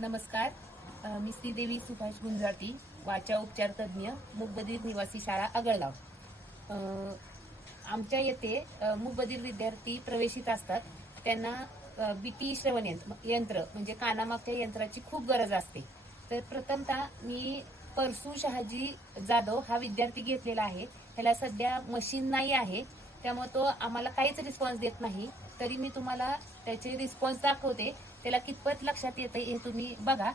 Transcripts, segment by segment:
नमस्कार. मी श्रीदेवी सुभाष गुंजाटी, वाचा उपचार तज्ज्ञ, मूकबधीर निवासी शाळा आगळगाव. आमच्या येथे मूकबधीर विद्यार्थी प्रवेशित असतात. त्यांना बीटी श्रवण यंत्र म्हणजे कानामागच्या यंत्राची खूप गरज असते. तर प्रथमतः मी परसू शहाजी जाधव हा विद्यार्थी घेतलेला आहे. त्याला सध्या मशीन नाही आहे, त्यामुळे तो आम्हाला काहीच रिस्पॉन्स देत नाही. तरी मी तुम्हाला त्याचे रिस्पॉन्स दाखवते. त्याला कितपत लक्षात येते हे तुम्ही बघा.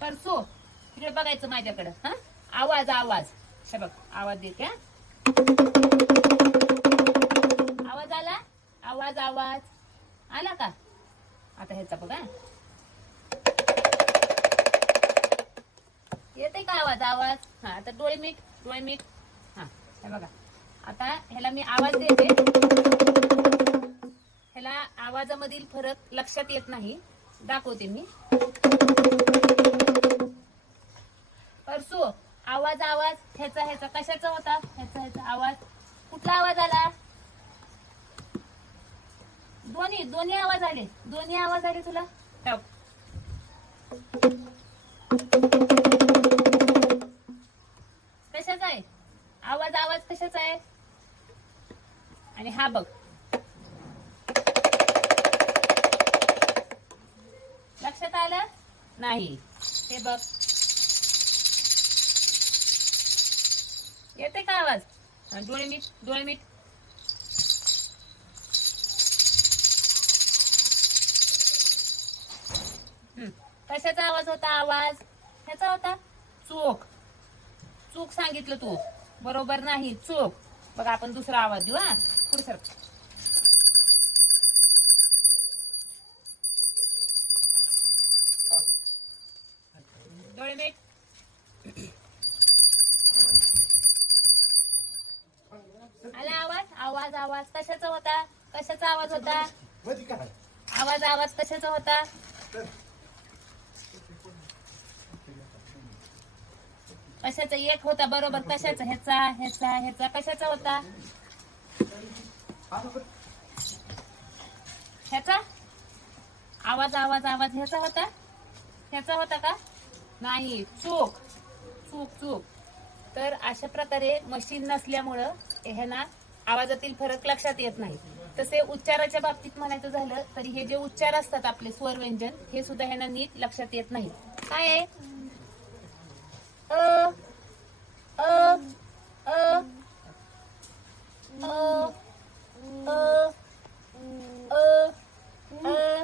परसू तिकडे बघायचं माझ्याकडं. हा, आवाज आवाज बघ, आवाज देते. आवाज आला, आवाज आवाज आला का? आता ह्याचा बघा, येते का आवाज आवाज? हा, आता डोळे मीट, डोळे मीट. हा, हे बघा. आता ह्याला मी आवाज देते. ह्याला आवाजामधील फरक लक्षात येत नाही. दाखवते मी. परसू आवाज आवाज ह्याचा ह्याचा कशाचा होता? ह्याचा आवाज कुठला आवाज आला? दोन्ही दोन्ही आवाज आले, दोन्ही आवाज आले तुला. कशाचा आहे आवाज? आवाज कशाचा आहे? आणि हा बघ, लक्षात आलं नाही? हे बघ, येते का आवाज? डोळे मीट, डोळे मीट. कशाचा आवाज होता? आवाज ह्याचा होता. चूक, चूक सांगितलं तू, बरोबर नाही, चूक. बघा, आपण दुसरा आवाज देऊ. हा, पुढे सर. डोळे मीट. आला आवाज? आवाज आवाज कशाचा होता? कशाचा आवाज होता? आवाज आवाज कशाचा होता? कशाचा? एक होता बरोबर. कशाचा? ह्याचा ह्याचा ह्याचा कशाचा होता? ह्याचा आवाज आवाज आवाज ह्याचा होता. ह्याचा होता का? नाही, चूक चूक चूक. तर अशा प्रकारे मशीन नसल्यामुळं ह्यांना आवाजातील फरक लक्षात येत नाही. तसे उच्चाराच्या बाबतीत म्हणायचं झालं तरी हे जे उच्चार असतात आपले स्वर व्यंजन, हे सुद्धा ह्यांना नीट लक्षात येत नाही. काय आहे? अ अ अ अ अ अ